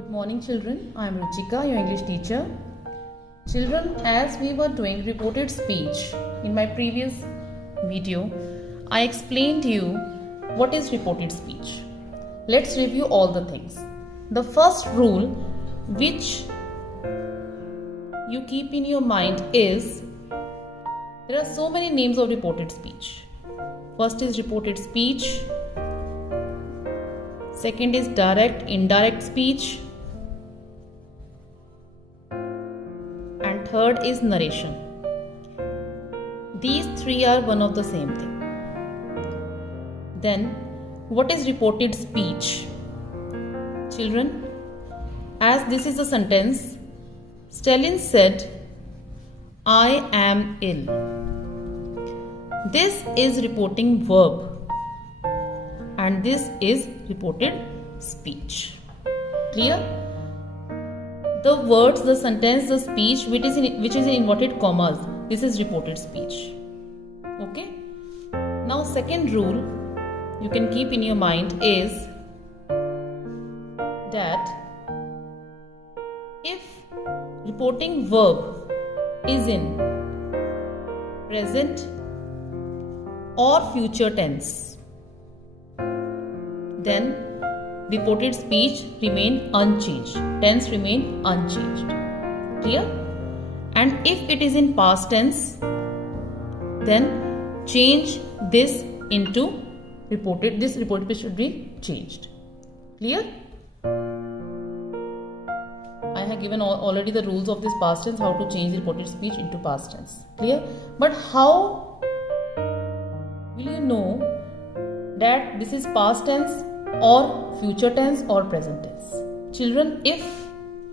Good morning children, I am Ruchika, your English teacher. Children, as we were doing reported speech in my previous video, I explained to you what is reported speech. Let's review all the things. The first rule which you keep in your mind is there are so many names of reported speech. First is reported speech. Second is direct, indirect speech. And third is narration. These three are one of the same thing. Then, what is reported speech? Children, as this is a sentence, Stalin said, I am ill. This is reporting verb. And this is reported speech. Clear? The words, the sentence, the speech which is in inverted commas, this is reported speech. Okay? Now second rule you can keep in your mind is that if reporting verb is in present or future tense, then reported speech remain unchanged. Tense remain unchanged. Clear? And if it is in past tense, then change this into reported. This reported speech should be changed. Clear? I have given already the rules of this past tense, how to change reported speech into past tense. Clear? But how will you know that this is past tense or future tense or present tense? Children, if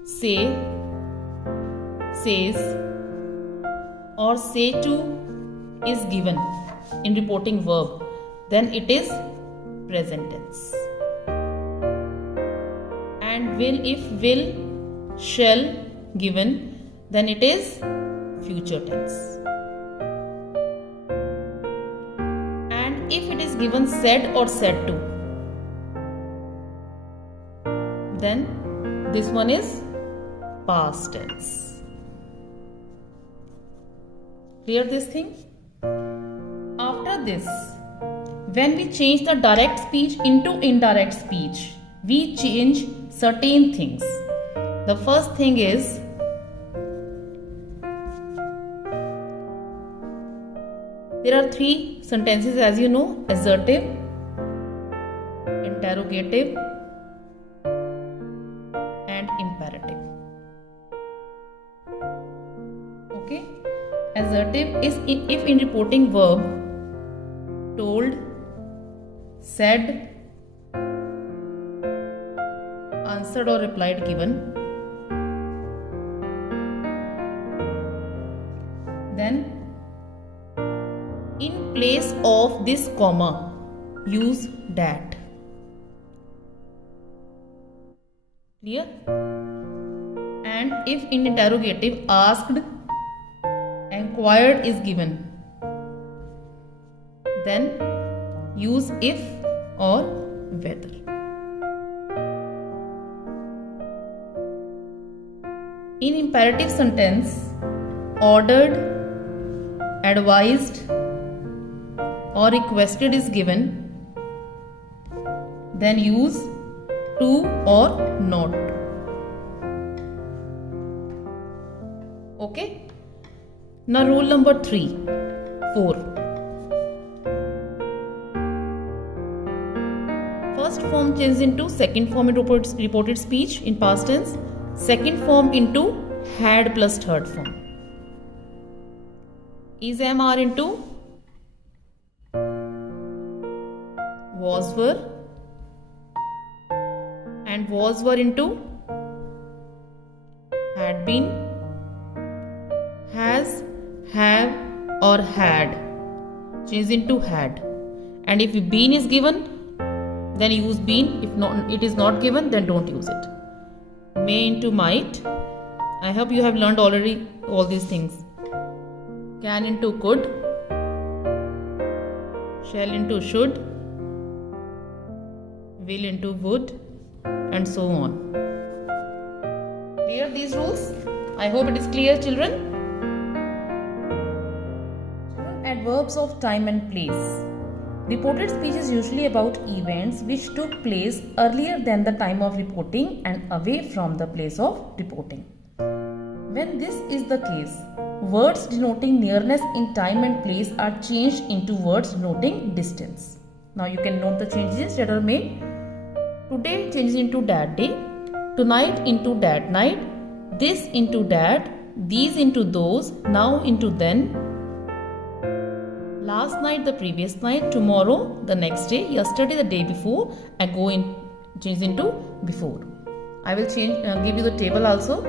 say, says or say to is given in reporting verb, then it is present tense. And will, if will, shall given, then it is future tense. And if it is given said or said to, then this one is past tense. Clear this thing? After this, when we change the direct speech into indirect speech, we change certain things. The first thing is there are three sentences, as you know: assertive, interrogative, and imperative. Okay? Assertive is if in reporting verb told, said, answered or replied given, then in place of this comma use that. Clear? And if in interrogative asked, inquired is given, then use if or whether. In imperative sentence, ordered, advised or requested is given, then use to or not. Okay? Now rule number 4. First form changes into second form in reported speech in past tense. Second form into had plus third form. Is, am, are into was, were, and was, were into had been, has, have, or had. Change into had. And if been is given, then use been. If not, it is not given, then don't use it. May into might. I hope you have learned already all these things. Can into could. Shall into should. Will into would. And so on. Clear these rules? I hope it is clear, children. Adverbs of time and place. Reported speech is usually about events which took place earlier than the time of reporting and away from the place of reporting. When this is the case, words denoting nearness in time and place are changed into words denoting distance. Now you can note the changes that are made. Today changes into that day, tonight into that night, this into that, these into those, now into then, last night the previous night, tomorrow the next day, yesterday the day before, ago change into before. I will give you the table also.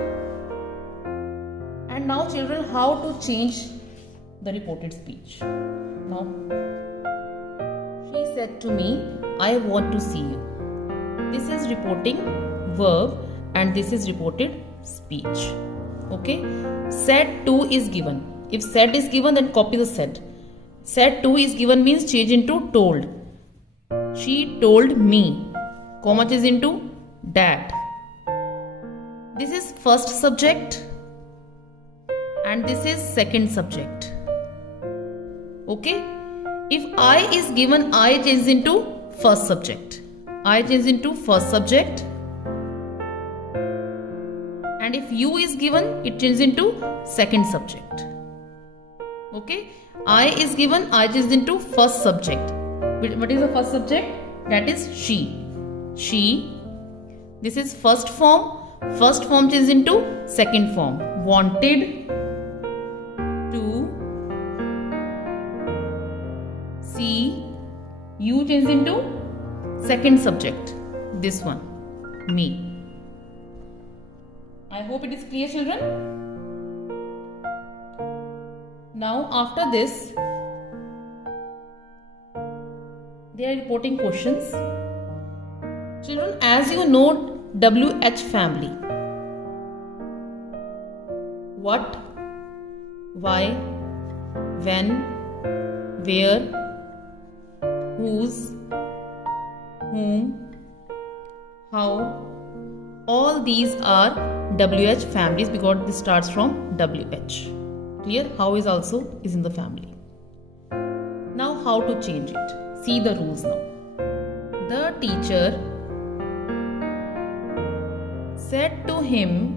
And now children, how to change the reported speech. Now, she said to me, I want to see you. This is reporting verb and this is reported speech. Okay. Said to is given. If said is given, then copy the said. Said to is given means change into told. She told me. Comma change into that. This is first subject and this is second subject. Okay. If I is given, I changes into first subject. I changes into first subject. And if you is given, it changes into second subject. Okay. I is given, I changes into first subject. What is the first subject? That is she. She. This is first form. First form changes into second form. Wanted to see you changes into second subject. This one. Me. I hope it is clear, children. Now after this, they are reporting questions. Children, as you know, WH family. What, why, when, where, whose, whom, how, all these are WH families because this starts from WH. Clear? How is also is in the family. Now how to change it? See the rules now. The teacher said to him,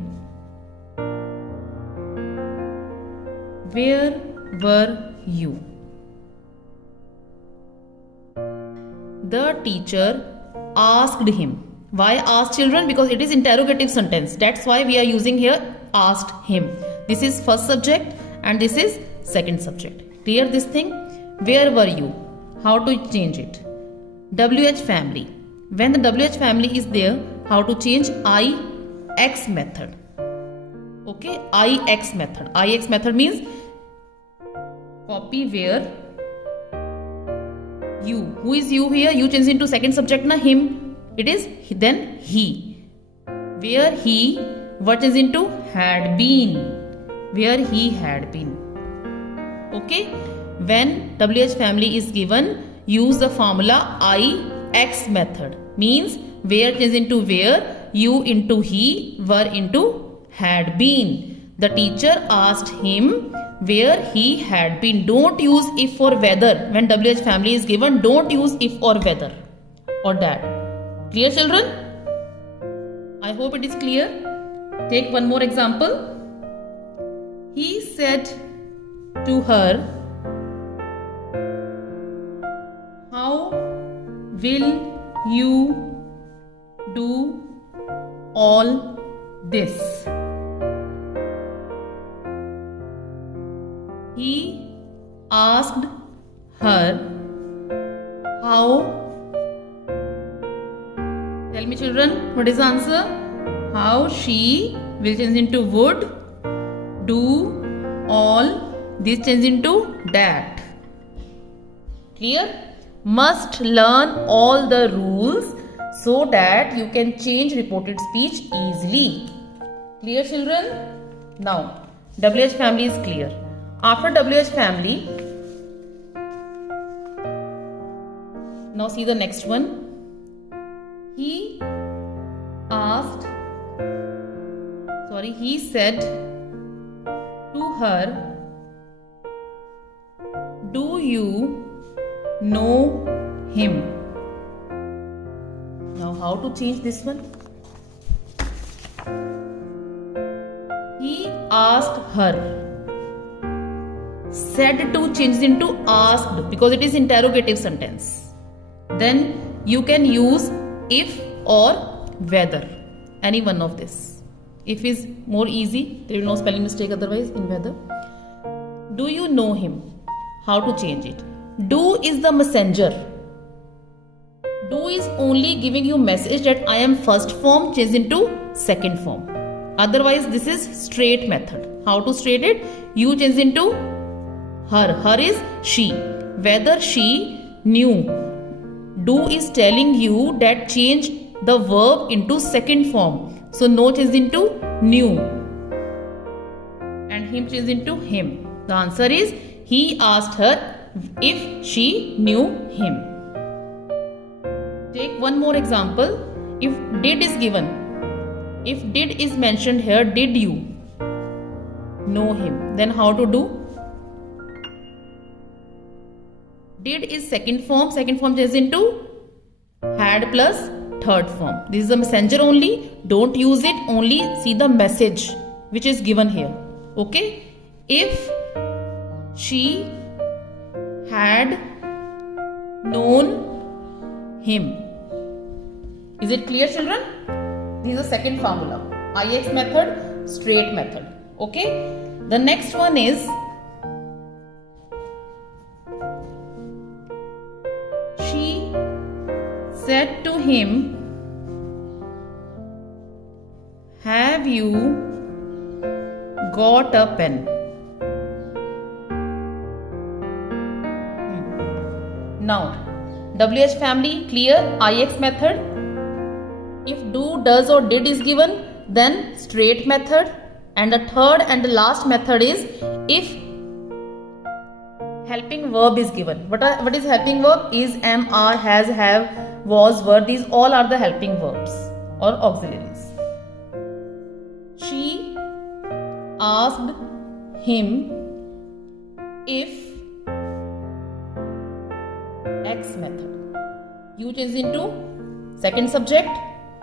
where were you? The teacher asked him. Why asked, children? Because it is interrogative sentence. That's why we are using here asked him. This is first subject and this is second subject. Clear this thing? Where were you? How to change it? WH family. When the WH family is there, how to change? IX method. Okay, IX method. IX method means copy where you. Who is you here? You change into second subject na him. It is then he. Where he, what is into had been. Where he had been. Okay. When WH family is given, use the formula IX method. Means where is into where, you into he, were into had been. The teacher asked him where he had been. Don't use if or whether. When WH family is given, don't use if or whether or that. Clear, children? I hope it is clear. Take one more example. He said to her, how will you do all this? He asked her, how? Tell me, children, what is the answer? How she will change into would. Do all this change into that. Clear? Must learn all the rules so that you can change reported speech easily. Clear, children? Now, WH family is clear. After WH family, now see the next one. He asked, he said to her, do you know him? Now how to change this one? He asked her. Said to changes into asked because it is interrogative sentence. Then you can use if or whether, any one of this. If is more easy, there is no spelling mistake otherwise in whether. Do you know him? How to change it? Do is the messenger. Do is only giving you message that I am first form, change into second form. Otherwise this is straight method. How to straight it? You change into her. Her is she. Whether she knew. Do is telling you that change the verb into second form. So no change into knew. And him change into him. The answer is he asked her if she knew him. Take one more example. If did is given. If did is mentioned here, did you know him? Then how to do? Did is second form changes into had plus third form. This is the messenger only. Don't use it, only see the message which is given here. Okay? If she had known him. Is it clear, children? This is the second formula. IX method, straight method. Okay? The next one is she said to him, have you got a pen? Now, WH family, clear? IX method. If do, does or did is given, then straight method. And the third and the last method is if helping verb is given. What is helping verb? Is, am, are, has, have, was, were. These all are the helping verbs or auxiliaries. She asked him if X method. You change into second subject.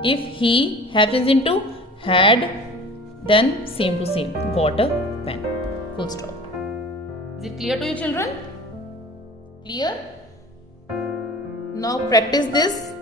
If he, have changed into had, then same to same. Got a pen. Full stop. Is it clear to you, children? Clear? Now practice this